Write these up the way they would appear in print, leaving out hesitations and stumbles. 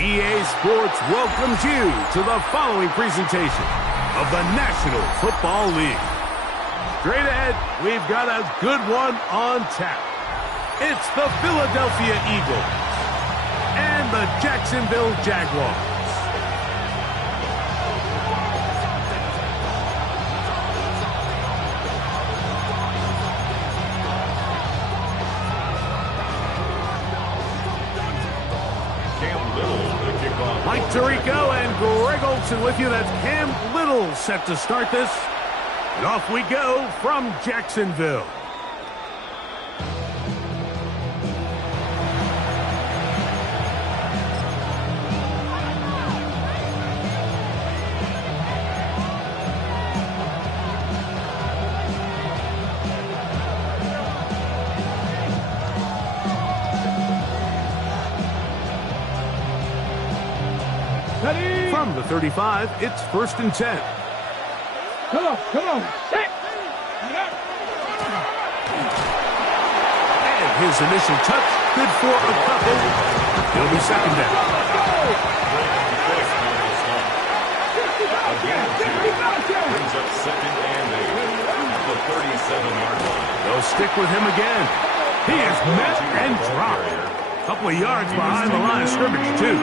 EA Sports welcomes you to the following presentation of the National Football League. Straight ahead, we've got a good one on tap. It's the Philadelphia Eagles and the Jacksonville Jaguars. Mike Tirico and Greg Olsen with you. That's Cam Little set to start this. And off we go from Jacksonville. From the 35, it's 1st and 10. Come on, set. And his initial touch, good for a couple. He'll be second down. Brings up 2nd and 8 at the 37-yard line. They'll stick with him again. He is met and dropped. A couple of yards behind the line of scrimmage, too.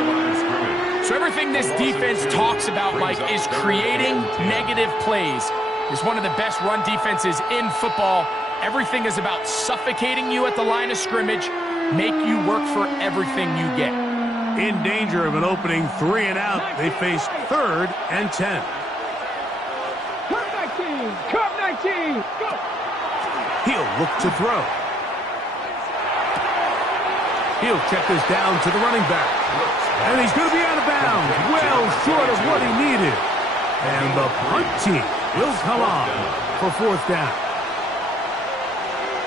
So everything this defense talks about, Mike, is creating negative plays. It's one of the best run defenses in football. Everything is about suffocating you at the line of scrimmage, make you work for everything you get. In danger of an opening 3 and out, they face 3rd and 10. Curve 19, go! He'll look to throw. He'll check this down to the running back. And he's going to be out of bounds, well short of what he needed. And the punt team will come on for 4th down.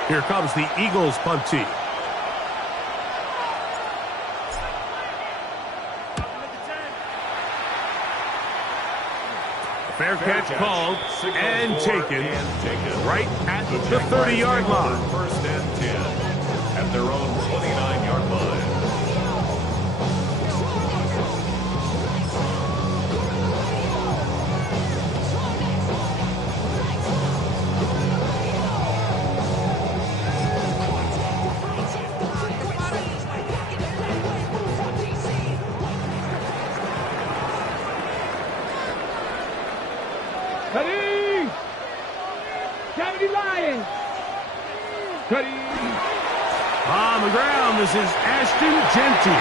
Here comes the Eagles punt team. Fair catch called and taken right at the 30-yard line. 1st and 10 at their own 29-yard line. On the ground, this is Ashton Genty.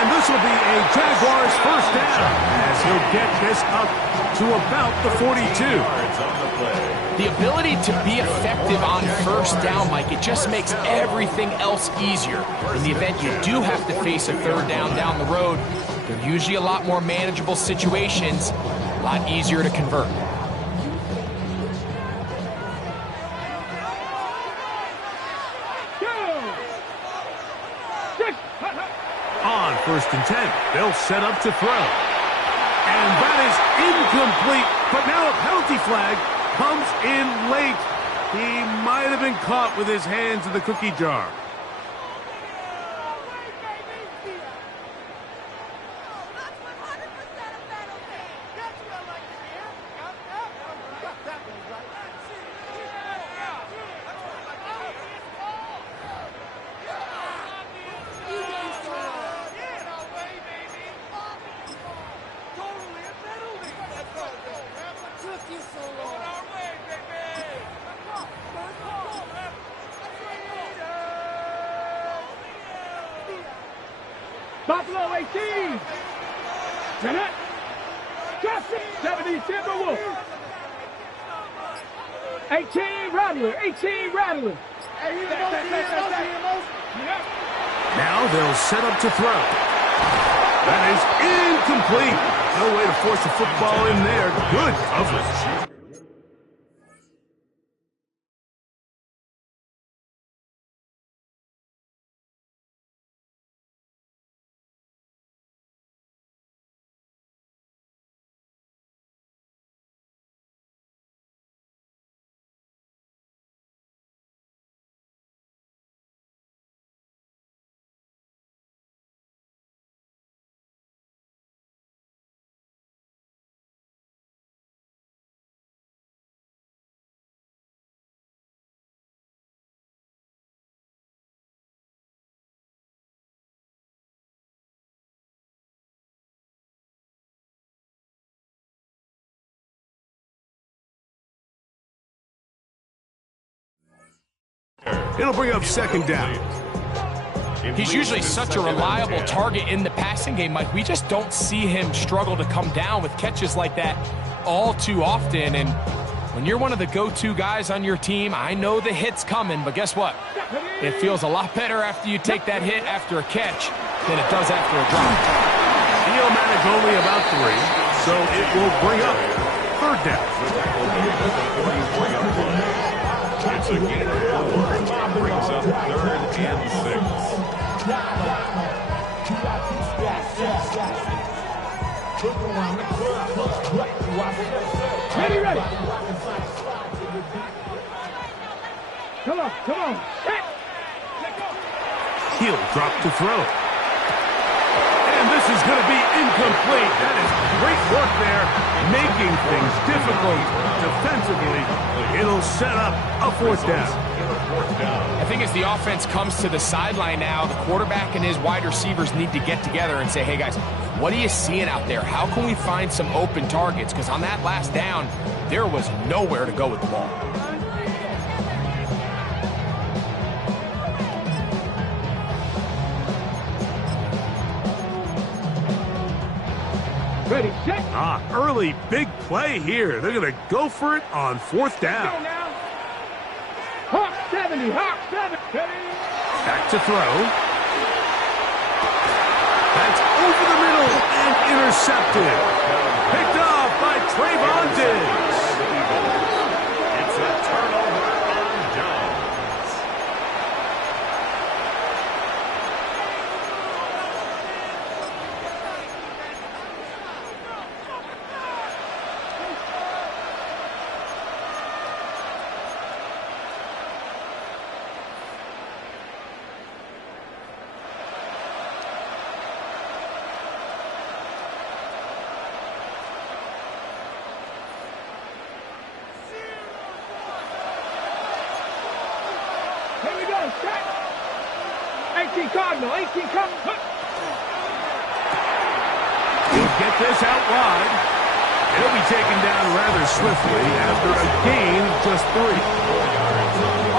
And this will be a Jaguars first down as he'll get this up to about the 42. The ability to be effective on first down, Mike, it just makes everything else easier. In the event you do have to face a third down the road, they're usually a lot more manageable situations, a lot easier to convert. On 1st and 10, they'll set up to throw. And that is incomplete, but now a penalty flag comes in late. He might have been caught with his hands in the cookie jar. Buffalo 18. Jeanette. Justin. 70 Timberwolves. 18 Rattler. 18 Rattler. Now they'll set up to throw. That is incomplete. No way to force the football in there. Good coverage. It'll bring up 2nd down. He's usually such a reliable target in the passing game, Mike. We just don't see him struggle to come down with catches like that all too often. And when you're one of the go-to guys on your team, I know the hit's coming, but guess what? It feels a lot better after you take that hit after a catch than it does after a drop. He'll manage only about 3, so it will bring up 3rd down. It's a gain of 4. Brings up 3rd and 6. Ready. Come on. Set. He'll drop to throw. And this is going to be incomplete. That is great work there, making things difficult defensively. It'll set up a 4th down. I think as the offense comes to the sideline now, the quarterback and his wide receivers need to get together and say, hey, guys, what are you seeing out there? How can we find some open targets? Because on that last down, there was nowhere to go with the ball. Ready, set. Early big play here. They're going to go for it on 4th down. Go now. Hawk 70. Back to throw. That's over the middle and intercepted. Picked off by Trayvon Diggs. It's a turnover on Jones. Here we go, set. 18 Cardinal, 18 Cardinal. He'll get this out wide. He'll be taken down rather swiftly after a gain of just 3.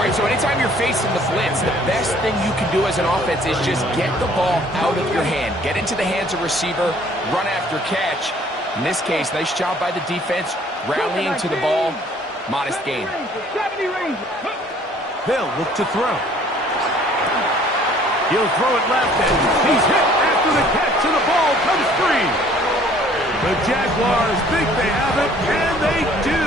All right, so anytime you're facing the blitz, the best thing you can do as an offense is just get the ball out of your hand. Get into the hands of receiver, run after catch. In this case, nice job by the defense, rallying to the ball. Modest gain. They'll look to throw. He'll throw it left, and he's hit after the catch, and the ball comes free. The Jaguars think they have it, and they do.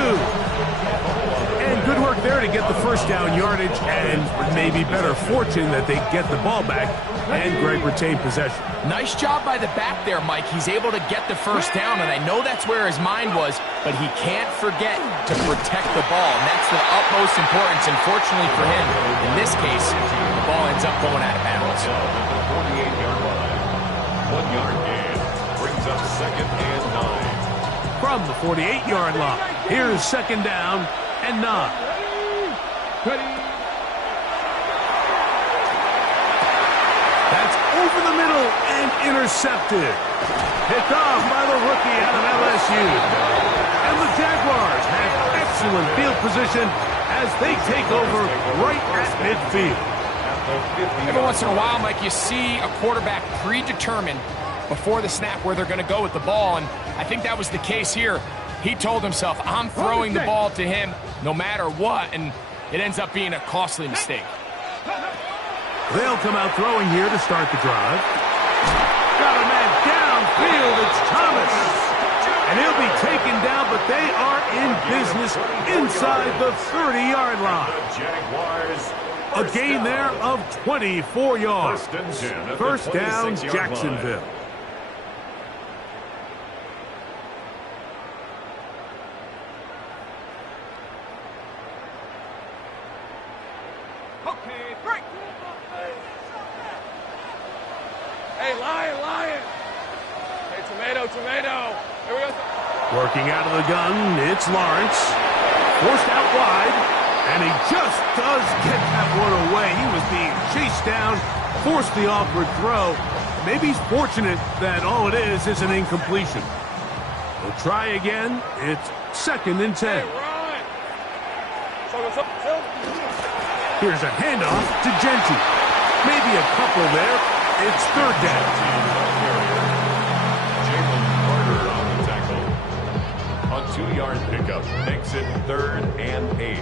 And good work there to get the first down yardage, and maybe better fortune that they get the ball back, and Greg retained possession. Nice job by the back there, Mike. He's able to get the first down, and I know that's where his mind was, but he can't forget to protect the ball, and that's the utmost importance. And fortunately for him, in this case, the ball ends up going out of bounds. 48-yard line. 1 yard gain. Brings up 2nd and 9. From the 48-yard line, here's 2nd down and 9. That's over the middle and intercepted. Picked off by the rookie out of LSU. And the Jaguars have excellent field position as they take over right at midfield. Every once in a while, Mike, you see a quarterback predetermined before the snap where they're going to go with the ball, and I think that was the case here. He told himself, I'm throwing the ball to him no matter what, and it ends up being a costly mistake. They'll come out throwing here to start the drive. Got a man downfield. It's Thomas. And he'll be taken down, but they are in business inside the 30-yard line. A gain there of 24 yards. First down, Jacksonville. Lion. Hey, tomato. Here we go. Working out of the gun, it's Lawrence. Forced out wide, and he just does get that one away. He was being chased down, forced the awkward throw. Maybe he's fortunate that all it is an incompletion. We'll try again. It's 2nd and 10. Here's a handoff to Genty. Maybe a couple there. It's 3rd down. On the tackle. A 2-yard pickup makes it 3rd and 8.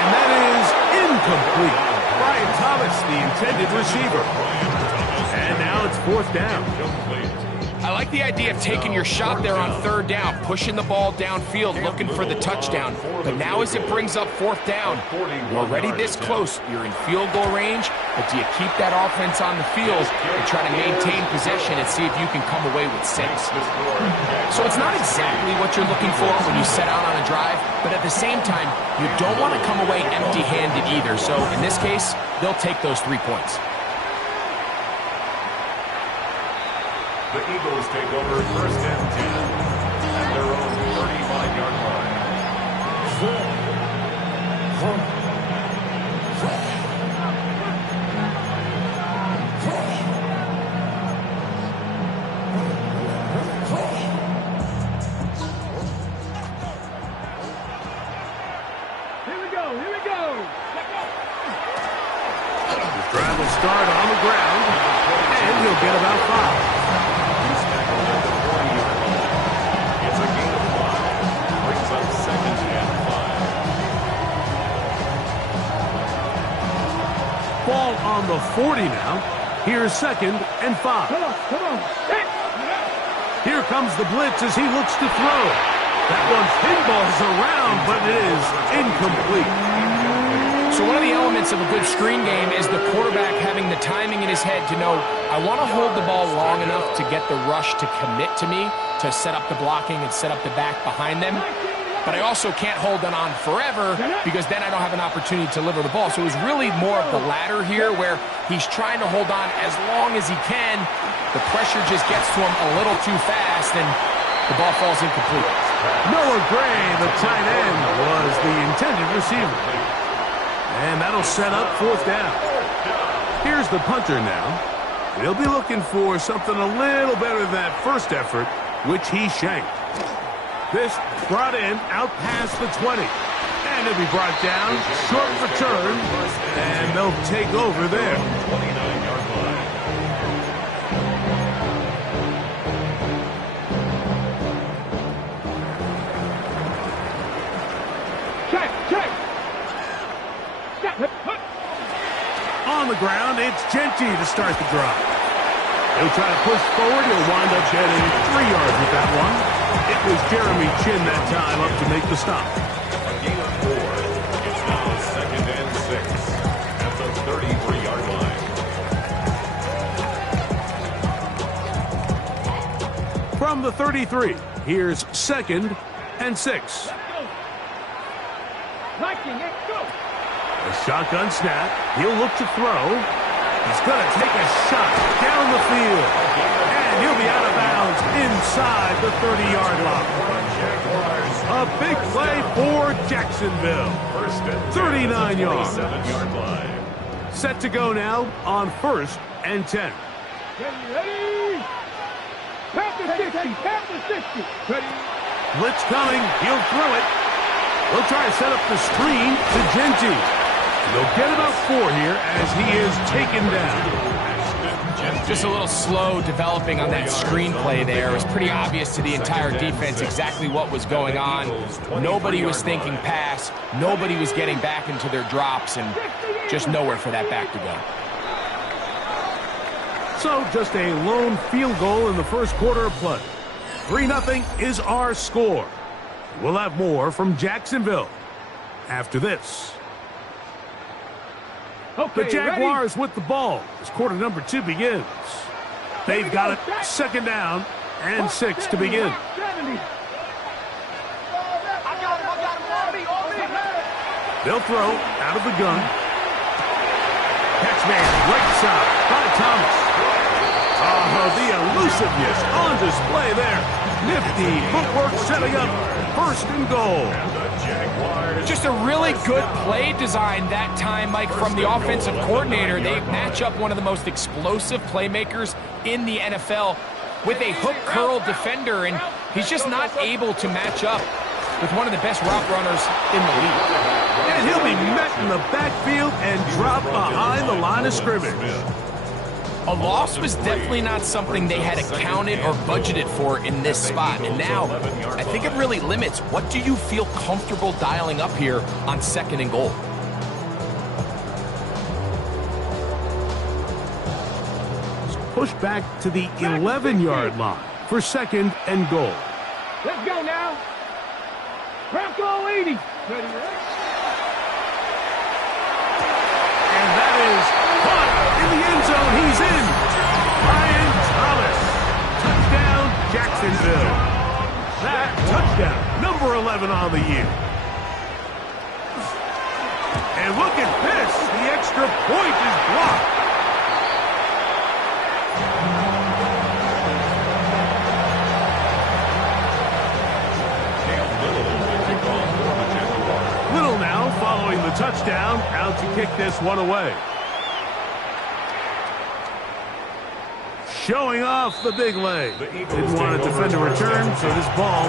And that is incomplete. Brian Thomas, the intended receiver. And now it's 4th down. I like the idea of taking your shot there on 3rd down, pushing the ball downfield, looking for the touchdown. But now as it brings up 4th down, you're already this close. You're in field goal range, but do you keep that offense on the field and try to maintain possession and see if you can come away with 6? So it's not exactly what you're looking for when you set out on a drive, but at the same time, you don't want to come away empty-handed either. So in this case, they'll take those 3 points. The Eagles take over 1st and 10 at their own 35-yard line. Here we go. The drive will start on the ground, and he'll get about 5. Ball on the 40 now. Here's 2nd and 5. Come on. Hey. Here comes the blitz as he looks to throw. That one pinballs around, but it is incomplete. So one of the elements of a good screen game is the quarterback having the timing in his head to know, I want to hold the ball long enough to get the rush to commit to me, to set up the blocking and set up the back behind them. But I also can't hold it on forever because then I don't have an opportunity to deliver the ball. So it was really more of the latter here where he's trying to hold on as long as he can. The pressure just gets to him a little too fast and the ball falls incomplete. Noah Gray, the tight end, was the intended receiver. And that'll set up fourth down. Here's the punter now. He'll be looking for something a little better than that first effort, which he shanked. This brought in out past the 20. And it'll be brought down, short return, and they'll take over there. 29-yard line. Check. On the ground, it's Genty to start the drive. He'll try to push forward. He'll wind up getting 3 yards with that one. It was Jeremy Chin that time up to make the stop. A gain of 4. It's now 2nd and 6 at the 33-yard line. From the 33, here's 2nd and 6. Let's go. A shotgun snap. He'll look to throw. He's going to take a shot down the field. And he'll be out of bounds inside the 30-yard line. A big play for Jacksonville. 39 yards. 7-yard line. Set to go now on 1st and 10. Ready? Past the 60. Ready? Blitz coming. He'll throw it. He'll try to set up the screen to Genty. They'll get about 4 here as he is taken down. Just a little slow developing on that screenplay there. It was pretty obvious to the entire defense exactly what was going on. Nobody was thinking pass. Nobody was getting back into their drops, and just nowhere for that back to go. So just a lone field goal in the first quarter of play. 3-0 is our score. We'll have more from Jacksonville after this. Okay, The Jaguars with the ball as quarter number 2 begins. They've got it 2nd down and 6 to begin. 70. They'll throw out of the gun. Catch man right side by Thomas. Oh, the elusiveness on display there. Nifty footwork setting up 1st and goal. Just a really good play design that time, Mike, from the offensive coordinator. They match up one of the most explosive playmakers in the NFL with a hook curl defender, and he's just not able to match up with one of the best route runners in the league. And he'll be met in the backfield and dropped behind the line of scrimmage. A loss was definitely not something they had accounted or budgeted for in this spot. And now, I think it really limits what do you feel comfortable dialing up here on 2nd and goal. Push back to the 11-yard line for 2nd and goal. Let's go now. Bronco 80. Ready? And that is caught in the end zone. He's in. Ryan Thomas. Touchdown, Jacksonville. That touchdown, number 11 on the year. And look at this. The extra point is blocked. Little now following the touchdown, out to kick this one away. Showing off the big leg. Didn't want to defend a return, so this ball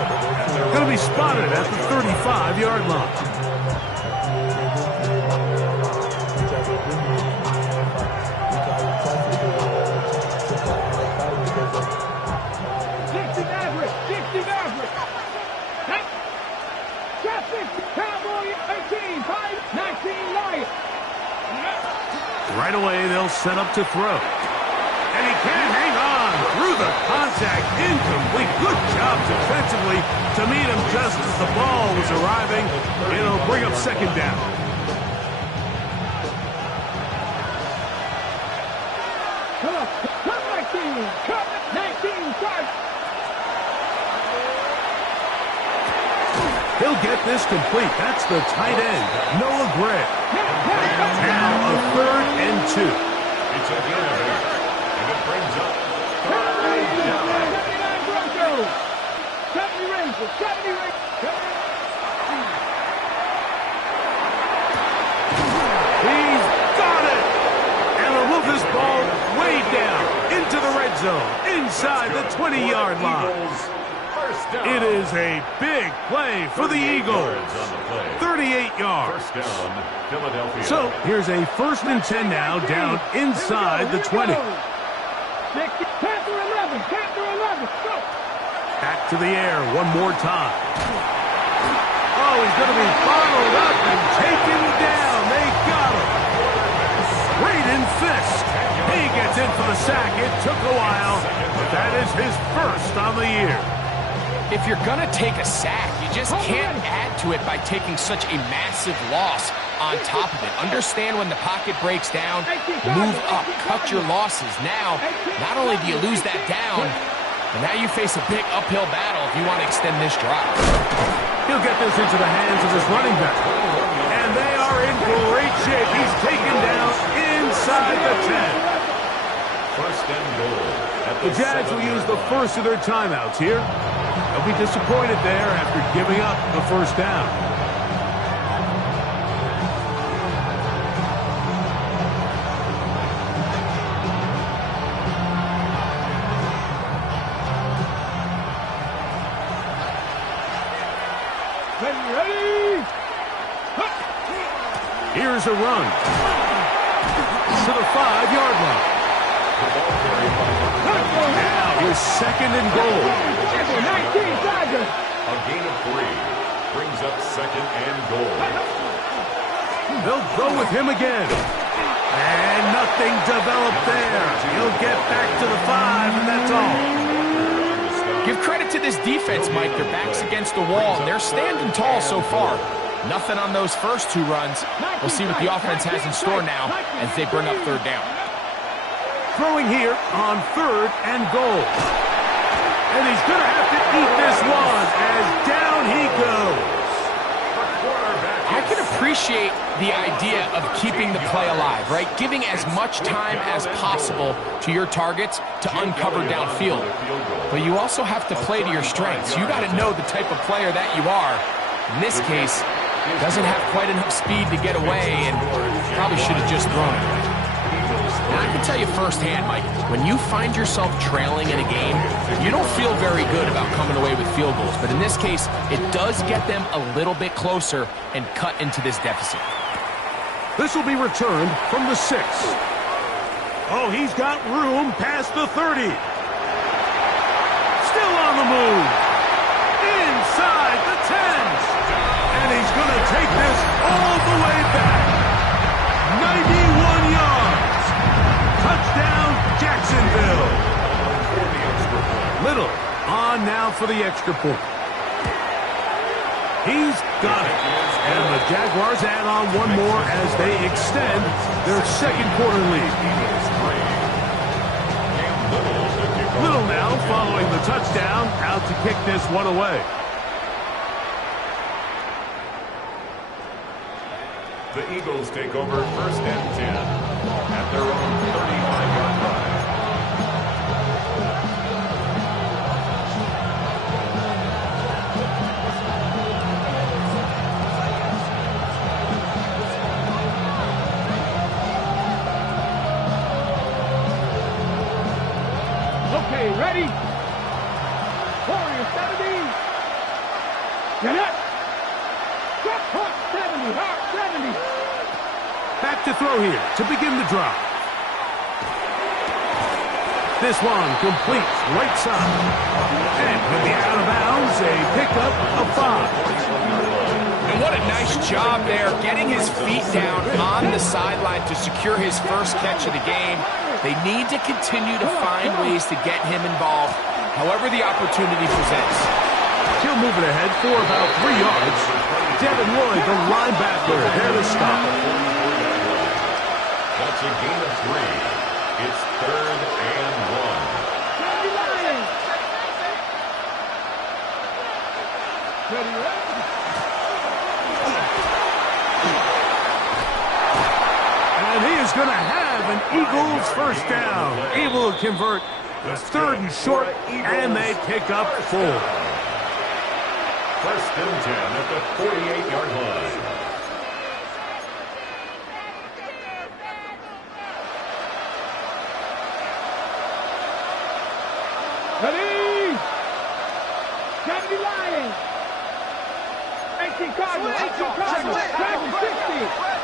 going to be spotted at the 35-yard line. Right away, they'll set up to throw. And he can't hang on through the contact. Incomplete. Good job defensively to meet him just as the ball was arriving. It'll bring up 2nd down. Come 19, start. He'll get this complete. That's the tight end, Noah Gray. Now a 3rd and 2. It's a gain, and it brings up 3rd down. 70 Rangers, 70 Rangers. He's got it! And will move this ball way down into the red zone, inside the 20-yard line. It is a big play for the Eagles. 38 yards. First down, Philadelphia. So here's a 1st and 10 now, down inside the 20. Panther 11, Panther 11, go. Back to the air one more time. Oh, he's going to be bottled up and taken down. They got him. Braden Fisk. He gets in for the sack. It took a while, but that is his first on the year. If you're going to take a sack, you just can't add to it by taking such a massive loss on top of it. Understand when the pocket breaks down, move up, cut your losses. Now, not only do you lose that down, but now you face a big uphill battle if you want to extend this drive. He'll get this into the hands of his running back. And they are in great shape. He's taken down inside the 10. First and goal. The Jags will use the first of their timeouts here. They'll be disappointed there after giving up the first down. Ready? Here's a run to the 5-yard line. Now here's 2nd and goal. 19 Dodgers. A gain of 3 brings up 2nd and goal. They'll go with him again. And nothing developed there. He'll get back to the 5, and that's all. Give credit to this defense, Mike. Their back's against the wall, and they're standing tall so far. Nothing on those first 2 runs. We'll see what the offense has in store now as they bring up 3rd down. Throwing here on 3rd and goal. And he's going to have to eat this one as down he goes. I can appreciate the idea of keeping the play alive, right? Giving as much time as possible to your targets to uncover downfield. But you also have to play to your strengths. You got to know the type of player that you are. In this case, doesn't have quite enough speed to get away and probably should have just thrown it. Now, I can tell you firsthand, Mike, when you find yourself trailing in a game, you don't feel very good about coming away with field goals. But in this case, it does get them a little bit closer and cut into this deficit. This will be returned from the 6. Oh, he's got room past the 30. Still on the move. Inside the 10s. And he's going to take this all the way back. 91 yards. Touchdown, Jacksonville. Little on now for the extra point. He's got it. And the Jaguars add on one more as they extend their 2nd quarter lead. Little now following the touchdown, out to kick this one away. The Eagles take over 1st and 10 at their own 35-yard line. Okay, ready? Warrior 70. Get up. Drop punt 70. Hard 70. Back to throw here to begin the drive. This one completes right side. And with the out of bounds, a pickup of 5. And what a nice job there, getting his feet down on the sideline to secure his first catch of the game. They need to continue to find ways to get him involved, however the opportunity presents. He'll move it ahead for about 3 yards. Devin Lloyd, the linebacker, there to stop. That's a gain of 3. It's 3rd and 1. Ready? And he is going to have an Eagles first down. Able to convert the 3rd and short, and they pick up 4. First and 10 at the 48-yard line. Ready? 70 Lions. 18 Cardinals. 18 Cardinals. Dragon 60.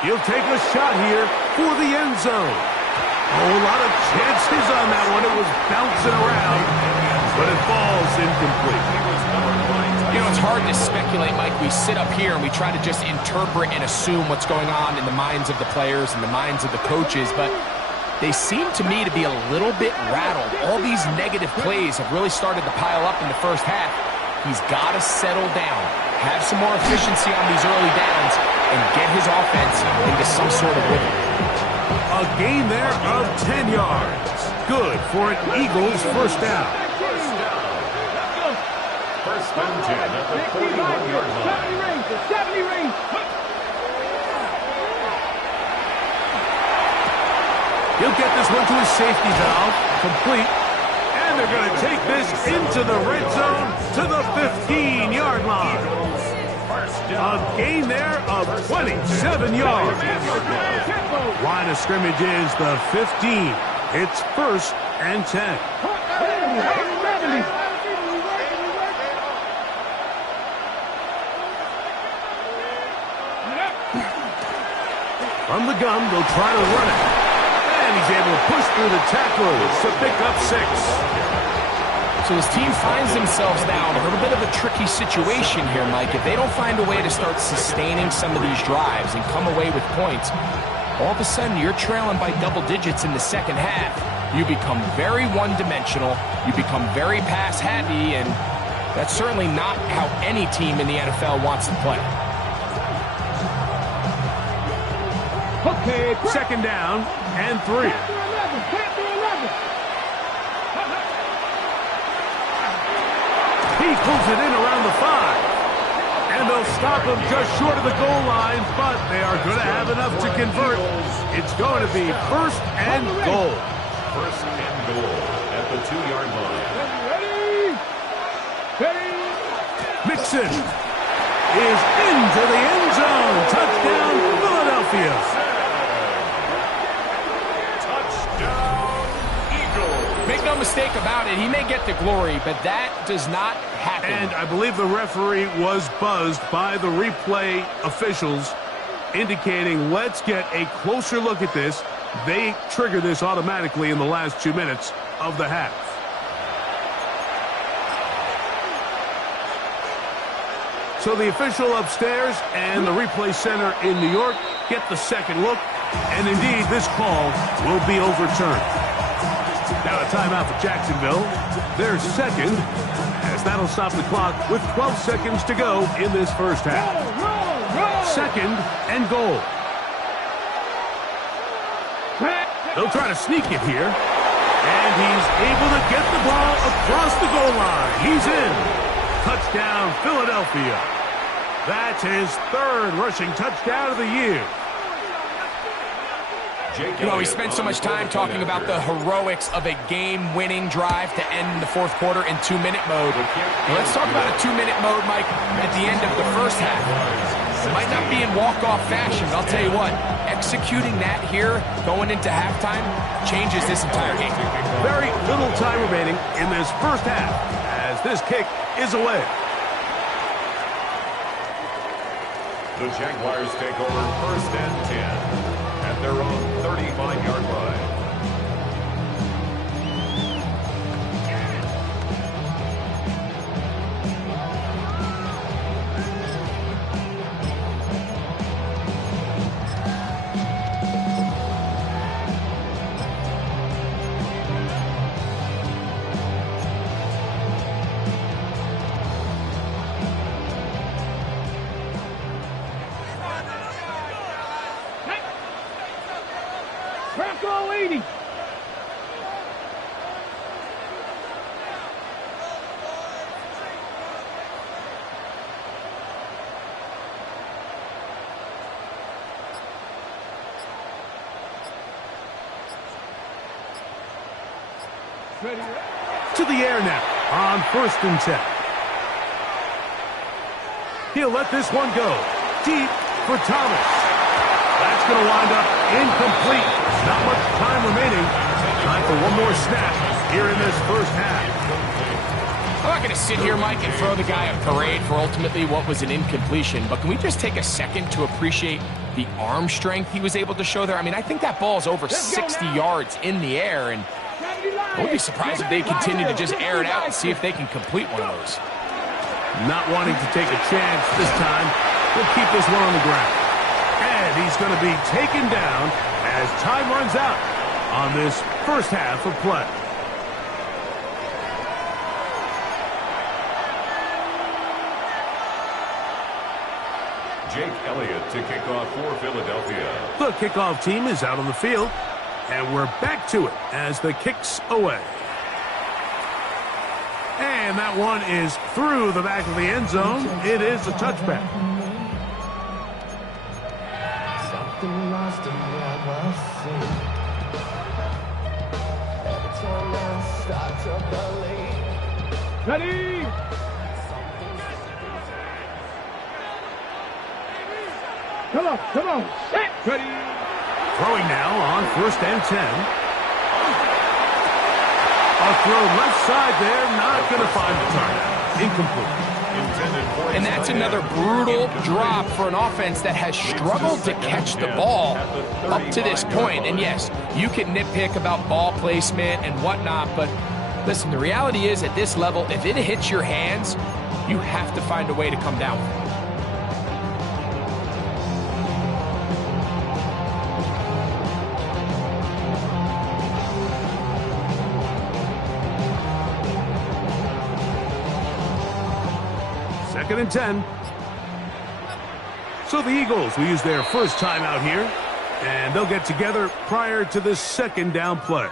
He'll take a shot here for the end zone. Oh, a lot of chances on that one. It was bouncing around, but it falls incomplete. You know, it's hard to speculate, Mike. We sit up here and we try to just interpret and assume what's going on in the minds of the players and the minds of the coaches, but they seem to me to be a little bit rattled. All these negative plays have really started to pile up in the first half. He's got to settle down, have some more efficiency on these early downs, and get his offense into some sort of rhythm. A gain there of 10 yards. Good for an Eagles first down. First and 10 at the 41-yard line. 70 rings. He'll get this one to his safety valve, complete, and they're going to take this into the red zone to the 15-yard line. A gain there of 27 yards. Line of scrimmage is the 15. It's first and 10. From the gun, they'll try to run it. And he's able to push through the tackles to pick up 6. So his team finds themselves now in a little bit of a tricky situation here, Mike. If they don't find a way to start sustaining some of these drives and come away with points, all of a sudden you're trailing by double digits in the second half. You become very one-dimensional. You become very pass-heavy, and that's certainly not how any team in the NFL wants to play. Okay, second down and 3. He pulls it in around the 5. And they'll stop him just short of the goal line, but they are going to have enough to convert. It's going to be first and goal. First and goal at the 2-yard line. Ready? Mixon is into the end zone. Touchdown, Philadelphia. Touchdown, Eagles. Make no mistake about it, he may get the glory, but that does not happen. And I believe the referee was buzzed by the replay officials, indicating let's get a closer look at this. They trigger this automatically in the last 2 minutes of the half. So the official upstairs and the replay center in New York get the second look, and indeed this call will be overturned. Now a timeout for Jacksonville. Their second, as that'll stop the clock with 12 seconds to go in this first half. Second and goal. They'll try to sneak it here, and he's able to get the ball across the goal line. He's in. Touchdown, Philadelphia. That's his third rushing touchdown of the year. You know, we spent so much time talking about the heroics of a game-winning drive to end the fourth quarter in 2-minute mode. Well, let's talk about a 2-minute mode, Mike, at the end of the first half. It might not be in walk-off fashion, but I'll tell you what, executing that here, going into halftime, changes this entire game. Very little time remaining in this first half as this kick is away. The Jaguars take over first and 10 at their own 35-yard line. Bronco 80. To the air now on 1st and 10. He'll let this one go. Deep for Thomas. That's going to wind up incomplete. Not much time remaining. Time for one more snap here in this first half. I'm not going to sit here, Mike, and throw the guy a parade for ultimately what was an incompletion, but can we just take a second to appreciate the arm strength he was able to show there? I mean, I think that ball is over 60 yards in the air, and I wouldn't be surprised if they continue to just air it out and see if they can complete one of those. Not wanting to take a chance this time, we'll keep this one on the ground. And he's going to be taken down as time runs out on this first half of play. Jake Elliott to kick off for Philadelphia. The kickoff team is out on the field, and we're back to it as the kick's away. And that one is through the back of the end zone. It is a touchback. Ready! Come on, set, ready! Throwing now on 1st and 10. A throw left side there, not going to find the target. Incomplete. And that's another brutal drop for an offense that has struggled to catch the ball up to this point. And yes, you can nitpick about ball placement and whatnot, but listen, the reality is at this level, if it hits your hands, you have to find a way to come down with it. Second and 10. So the Eagles will use their first time out here, and they'll get together prior to this second down play.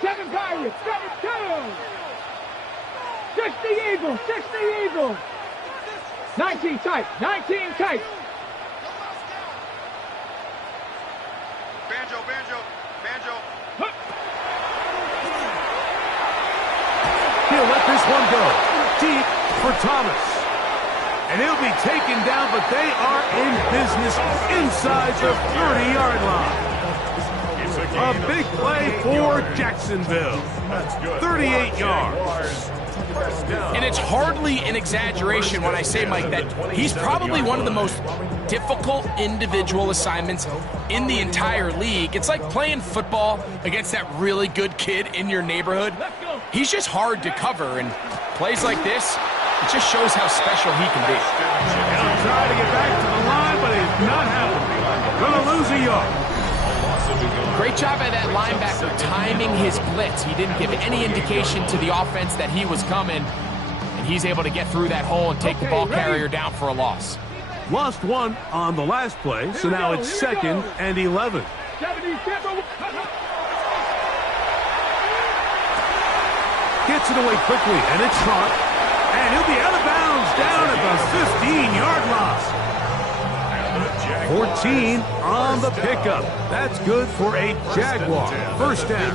Seven Pirates, 7-2! 60 Eagles! 19 tight. Banjo. He'll let this one go. Deep for Thomas. And he'll be taken down, but they are in business inside the 30-yard line. A big play for Jacksonville. 38 yards. And it's hardly an exaggeration when I say, Mike, that he's probably one of the most difficult individual assignments in the entire league. It's like playing football against that really good kid in your neighborhood. He's just hard to cover, and plays like this, it just shows how special he can be. He'll try to get back to the line, but it's not happening. Gonna lose a yard. Great job by that linebacker timing his blitz. He didn't give any indication to the offense that he was coming, and he's able to get through that hole and take the ball carrier down for a loss. Lost one on the last play, so now it's 2nd and 11. Gets it away quickly, and it's caught. And he'll be out of bounds down at the 15-yard line. 14 on the pickup. That's good for a Jaguar. First down.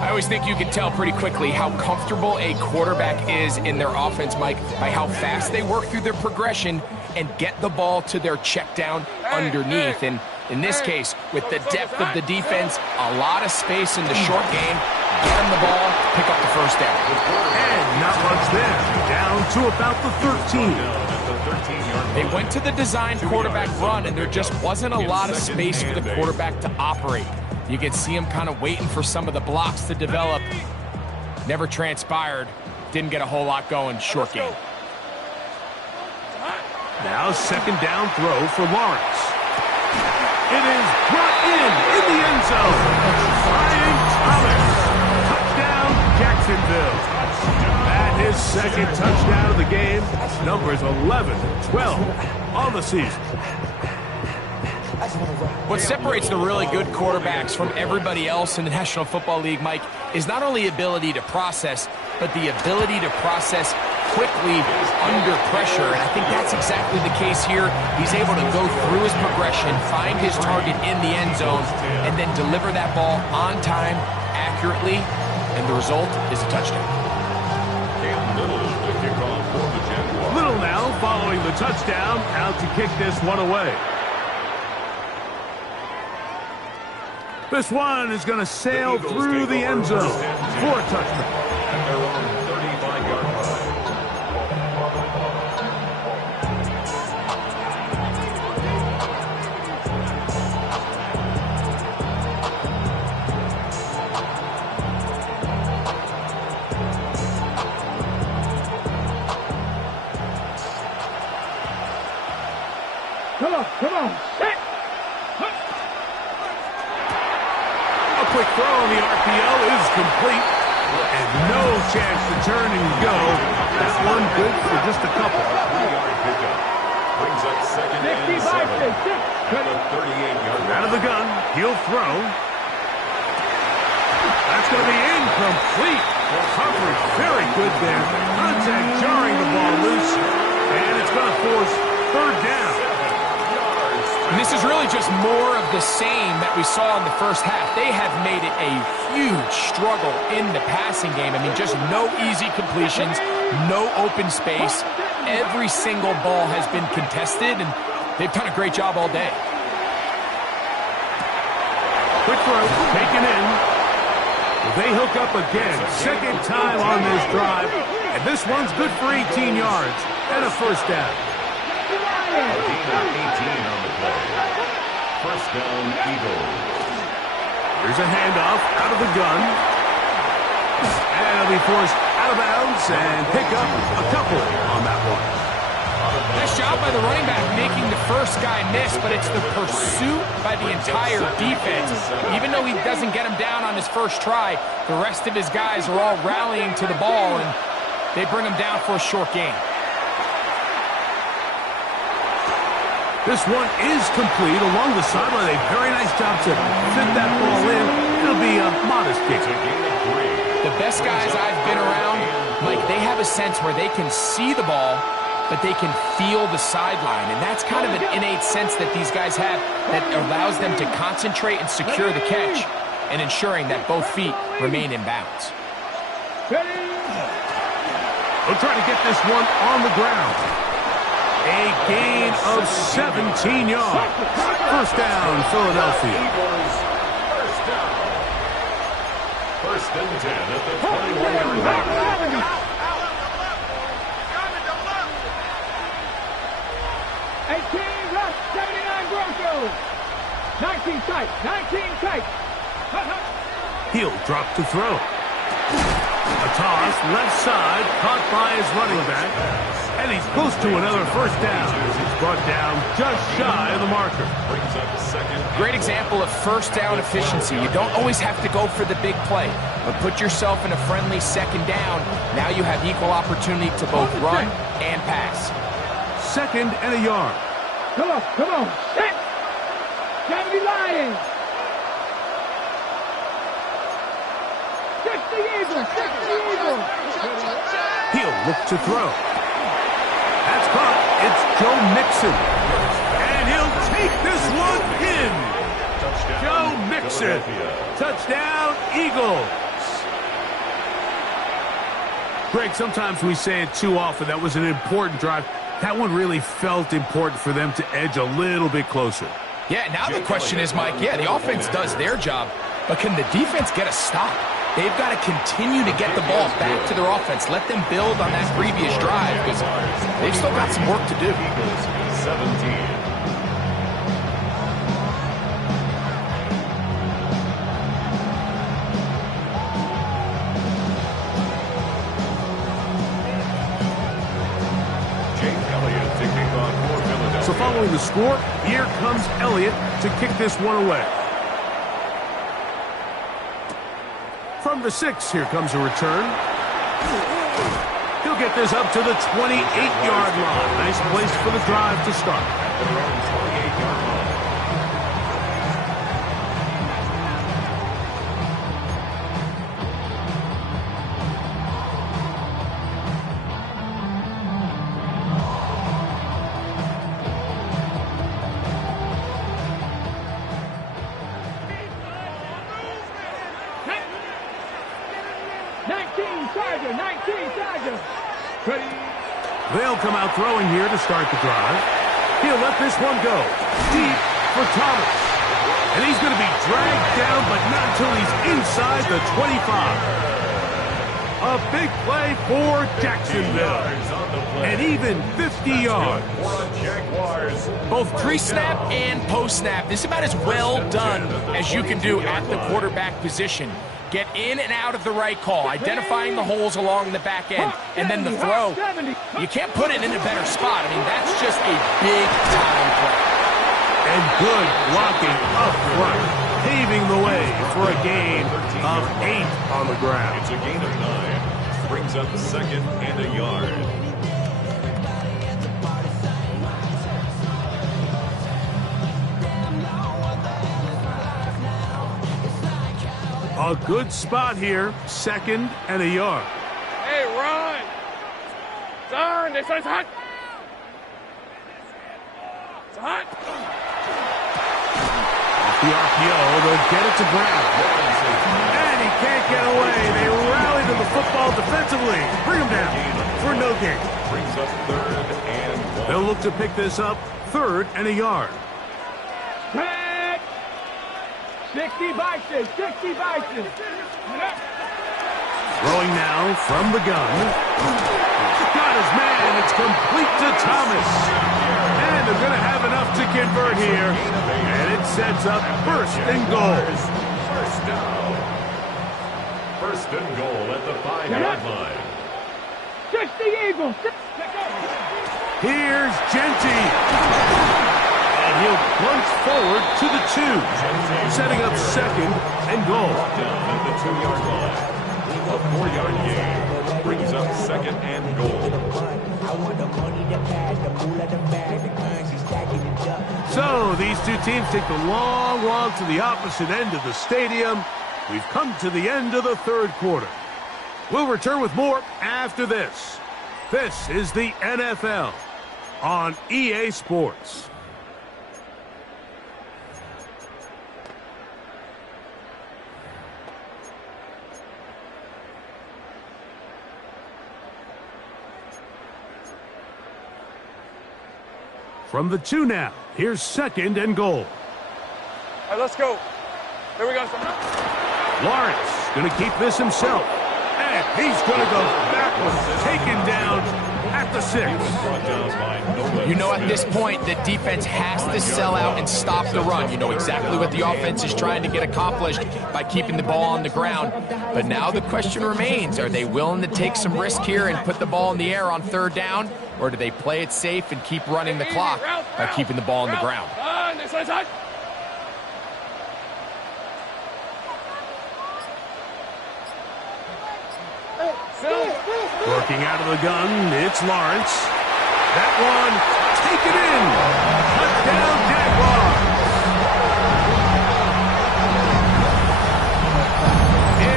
I always think you can tell pretty quickly how comfortable a quarterback is in their offense, Mike, by how fast they work through their progression and get the ball to their check down underneath. And in this case, with the depth of the defense, a lot of space in the short game, get them the ball, pick up the first down. And not much there. Down to about the 13. They went to the designed quarterback run, and there just wasn't a lot of space for the quarterback to operate. You could see him kind of waiting for some of the blocks to develop. Never transpired. Didn't get a whole lot going short game. Now second down throw for Lawrence. It is brought in the end zone. Brian Thomas. Touchdown, Jacksonville. And his second touchdown of the game. Numbers 11 and 12 on the season. What separates the really good quarterbacks from everybody else in the National Football League, Mike, is not only ability to process, but the ability to process quickly under pressure, and I think that's exactly the case here. He's able to go through his progression, find his target in the end zone, and then deliver that ball on time, accurately, and the result is a touchdown. Little now following the touchdown, out to kick this one away. This one is going to sail through the end zone for a touchdown. At their own 35-yard line. Come on. Set. A quick throw on the RPO is complete. And no chance to turn and go. That one good for just a couple. 3-yard pickup. Brings up second and 7. At the 38-yard line. Out of the gun. He'll throw. That's going to be incomplete. Coverage very good there. Contact jarring the ball loose. And it's going to force third down. And this is really just more of the same that we saw in the first half. They have made it a huge struggle in the passing game. I mean, just no easy completions, no open space. Every single ball has been contested, and they've done a great job all day. Quick throw, taken in. They hook up again, second time on this drive. And this one's good for 18 yards and a first down. 18 on the play. First down, Eagles. Here's a handoff out of the gun. And it'll be forced out of bounds and pick up a couple on that one. Nice job by the running back making the first guy miss, but it's the pursuit by the entire defense. Even though he doesn't get him down on his first try, the rest of his guys are all rallying to the ball, and they bring him down for a short gain. This one is complete along the sideline. A very nice job to fit that ball in. It'll be a modest kick. The best guys I've been around, Mike, they have a sense where they can see the ball, but they can feel the sideline. And that's kind of an innate sense that these guys have that allows them to concentrate and secure the catch and ensuring that both feet remain in bounds. We'll try to get this one on the ground. A gain of 17 yards. First down, Philadelphia. First down. First and 10 at the 21-yard line. 18 rush, 79 Broncos. 19 tight, 19 tight. He'll drop to throw. A toss, left side, caught by his running back. And he's close to another first down. He's brought down just shy of the marker. Brings up second. Great example of first down efficiency. You don't always have to go for the big play, but put yourself in a friendly second down. Now you have equal opportunity to both run and pass. Second and a yard. Come on. Set. Gotta be lying. Check the Eagles. He'll look to throw. That's caught. It's Joe Mixon. And he'll take this one in. Touchdown. Joe Mixon. Touchdown, Eagles. Greg, sometimes we say it too often. That was an important drive. That one really felt important for them to edge a little bit closer. Yeah, now the question is, Mike, the offense does their job, but can the defense get a stop? They've got to continue to get the ball back to their offense. Let them build on that previous drive because they've still got some work to do. 17. So following the score, here comes Elliott to kick this one away. From the 6, here comes a return. He'll get this up to the 28-yard line. Nice place for the drive to start. Tiger, 19 Tiger. Ready. They'll come out throwing here to start the drive. He'll let this one go deep for Thomas. And he's going to be dragged down, but not until he's inside the 25. A big play for Jacksonville. And even 50 yards. Both pre-snap and post-snap. This is about as well done as you can do at the quarterback position. Get in and out of the right call, identifying the holes along the back end, and then the throw. You can't put it in a better spot. I mean, that's just a big-time play. And good blocking up front, paving the way for a gain of 8 on the ground. It's a gain of 9. Brings up second and a yard. A good spot here, second and a yard. Hey, run! Son, this is hot! It's hot! Off the RPO, they'll get it to Brown. And he can't get away. They rally to the football defensively. Bring him down for no gain. Brings up third and 1. They'll look to pick this up, third and a yard. 60 Bison, 60 Bison. Throwing now from the gun. Got his man. It's complete to Thomas. And they're going to have enough to convert here. And it sets up first and goal. First down. First and goal at the 5-yard line. 60 Eagles. Here's Genty. And he'll plunge forward to the 2, setting up second and goal. Down at the 2-yard line. A 4-yard gain brings up second and goal. So these two teams take the long walk to the opposite end of the stadium. We've come to the end of the third quarter. We'll return with more after this. This is the NFL on EA Sports. From the 2 now, here's second and goal. All right, let's go. Here we go. Lawrence going to keep this himself. And he's going to go backwards, taken down at the 6. You know, at this point, the defense has to sell out and stop the run. You know exactly what the offense is trying to get accomplished by keeping the ball on the ground. But now the question remains, are they willing to take some risk here and put the ball in the air on third down? Or do they play it safe and keep running the clock by keeping the ball on the ground? Working out of the gun, it's Lawrence. That one, taken in. Touchdown, Jaguars.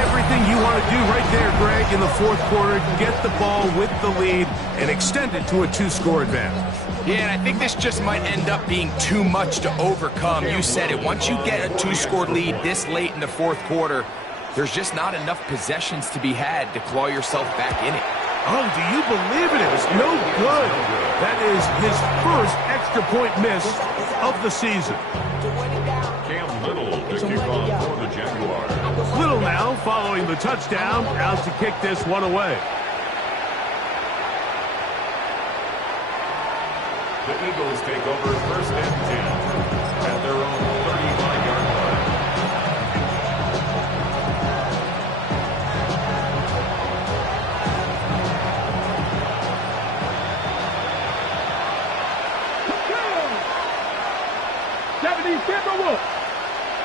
Everything you want to do right there, Greg, in the fourth quarter, get the ball with the lead and extend it to a 2-score advantage. Yeah, and I think this just might end up being too much to overcome. You said it. Once you get a 2-score lead this late in the fourth quarter, there's just not enough possessions to be had to claw yourself back in it. Oh, do you believe it? It was no good. That is his first extra point miss of the season. Cam Little to kick off for the Jaguars. Little now following the touchdown, out to kick this one away. The Eagles take over first and 10 at their own 35-yard line. Timberwolves.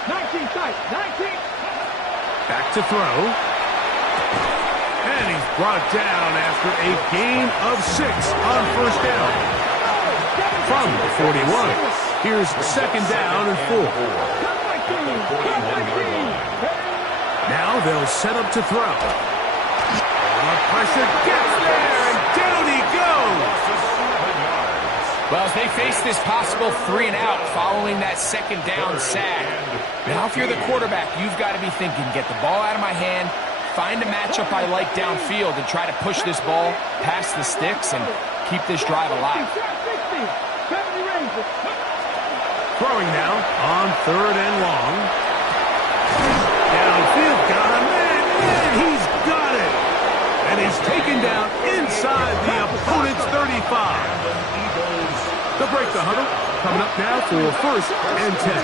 19 tight. 19. Back to throw. And he's brought down after a gain of 6 on first down. From the 41. Here's second down and 4. Now they'll set up to throw. The pressure gets there, and down he goes. Well, as they face this possible 3-and-out following that second down sack, now if you're the quarterback, you've got to be thinking, get the ball out of my hand, find a matchup I like downfield and try to push this ball past the sticks and keep this drive alive. Throwing now on 3rd and long. Downfield, got a man, and he's got it. And he's taken down inside the opponent's 35. They'll break the huddle. Coming up now for 1st and 10.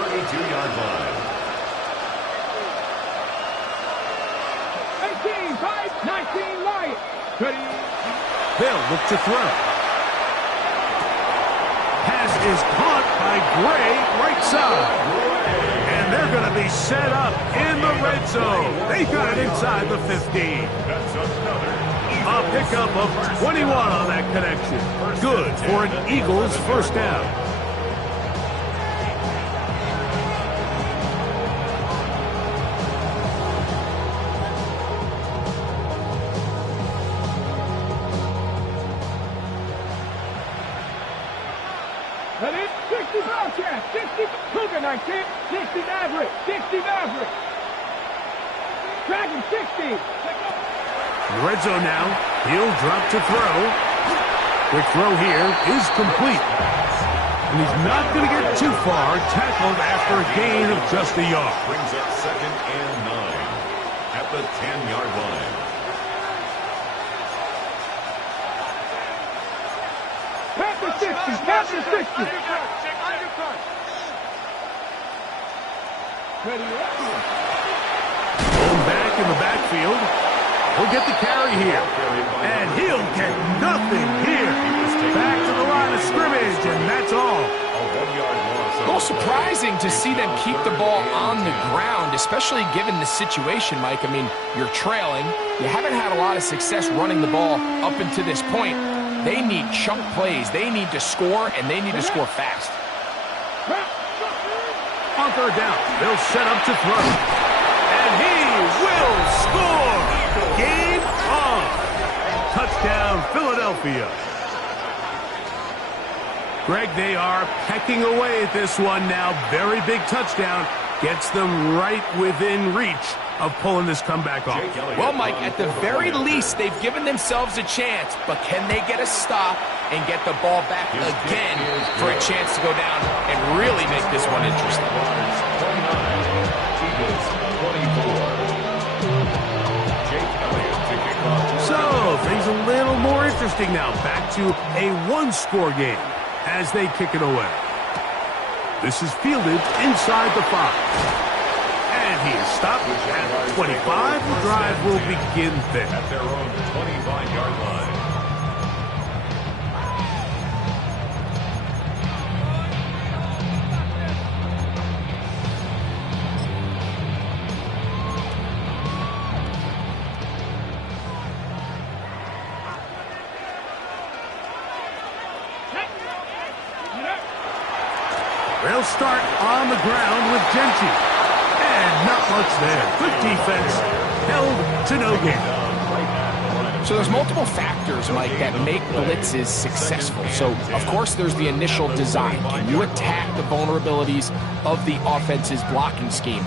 32-yard line. 18, 5, 19, Lions. They'll look to throw. Pass is caught by Gray, right side. And they're going to be set up in the red zone. They got it inside the 15. That's another A pickup of 21 on that connection. Good for an Eagles first down. That is 60 Bobcat, 60 Cougar 19, 60 Maverick, 60 Maverick. Dragon 60. Red zone now. He'll drop to throw. Quick throw here is complete. And he's not going to get too far. Tackled after a gain of just a yard. brings up 2nd and 9 at the 10-yard line. Panther 60, Panther 60. Ready, Going back in the backfield. He'll get the carry here. And he'll get nothing here. Back to the line of scrimmage, and that's all. A 1-yard loss. A little surprising to see them keep the ball on the ground, especially given the situation, Mike. I mean, you're trailing. You haven't had a lot of success running the ball up until this point. They need chunk plays. They need to score, and they need to score fast. On 3rd down, they'll set up to throw. And he will score. Game on. Touchdown, Philadelphia. Greg, they are pecking away at this one now. Very big touchdown. Gets them right within reach of pulling this comeback off. Well, Mike, at the very least, they've given themselves a chance, but can they get a stop and get the ball back again for a chance to go down and really make this one interesting? 29, Eagles 24. So, things a little more interesting now. Back to a one-score game as they kick it away. This is fielded inside the 5. And he is stopped at 25. The drive will begin there. At their own 25-yard line. They'll start on the ground with Genty. And not much there. Good defense. Held to no gain. So there's multiple factors, Mike, that make blitzes successful. So, of course, there's the initial design. Can you attack the vulnerabilities of the offense's blocking scheme?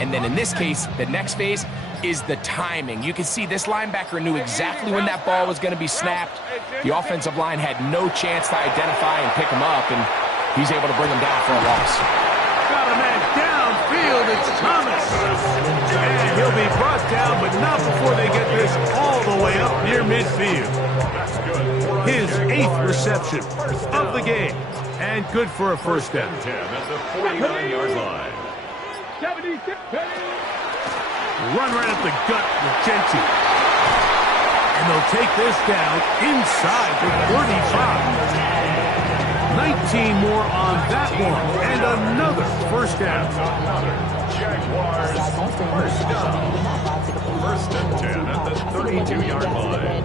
And then in this case, the next phase is the timing. You can see this linebacker knew exactly when that ball was going to be snapped. The offensive line had no chance to identify and pick him up, and he's able to bring him down for a loss. Got a man downfield. It's Thomas. And he'll be brought down, but not before they get this all the way up near midfield. His 8th reception of the game. And good for a first down. 10 at the 49-yard line. 76. Run right up the gut with Genty. And they'll take this down inside the 35. 19 more on that one. And another first down. Jaguars first down. 1st and 10 at the 32-yard line.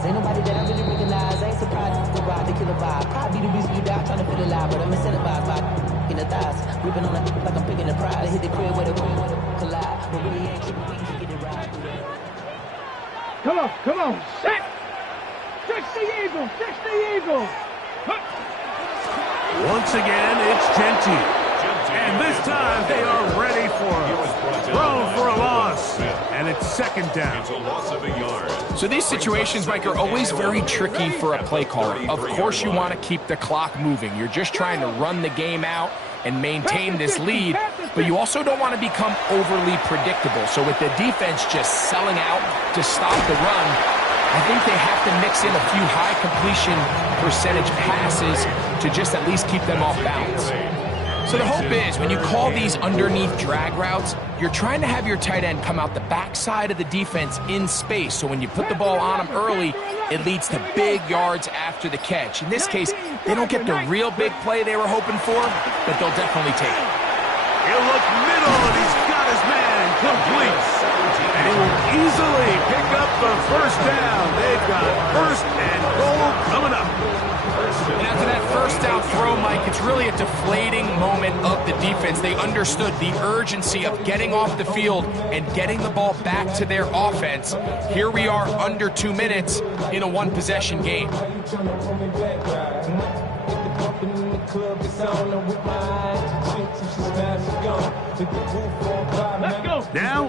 Ain't nobody that I really recognize. I ain't surprised to ride the killer vibe. Probably the reason you die trying to feel alive, but I'm incentivized by in the thighs. Ripping on it like I'm picking the pride. Hit the crib where the collide. But really ain't tripping, we can get it right. Come on, set. 60 Eagles, 60 Eagles. Once again, it's Genty. And this time they are ready for him. Thrown it's second down. It's a loss of a yard. So these situations, Mike, are always very tricky for a play caller. Of course you want to keep the clock moving. You're just trying to run the game out and maintain this lead, but you also don't want to become overly predictable. So with the defense just selling out to stop the run, I think they have to mix in a few high completion percentage passes to just at least keep them off balance. So the hope is when you call these underneath drag routes, you're trying to have your tight end come out the backside of the defense in space. So when you put the ball on them early, it leads to big yards after the catch. In this case, they don't get the real big play they were hoping for, but they'll definitely take it. He'll look middle, and he's got his man complete. And he will easily pick up the first down. They've got first and goal coming up. And after that first down throw, Mike, it's really a deflating moment of the defense. They understood the urgency of getting off the field and getting the ball back to their offense. Here we are under 2 minutes in a one-possession game. Let's go. Now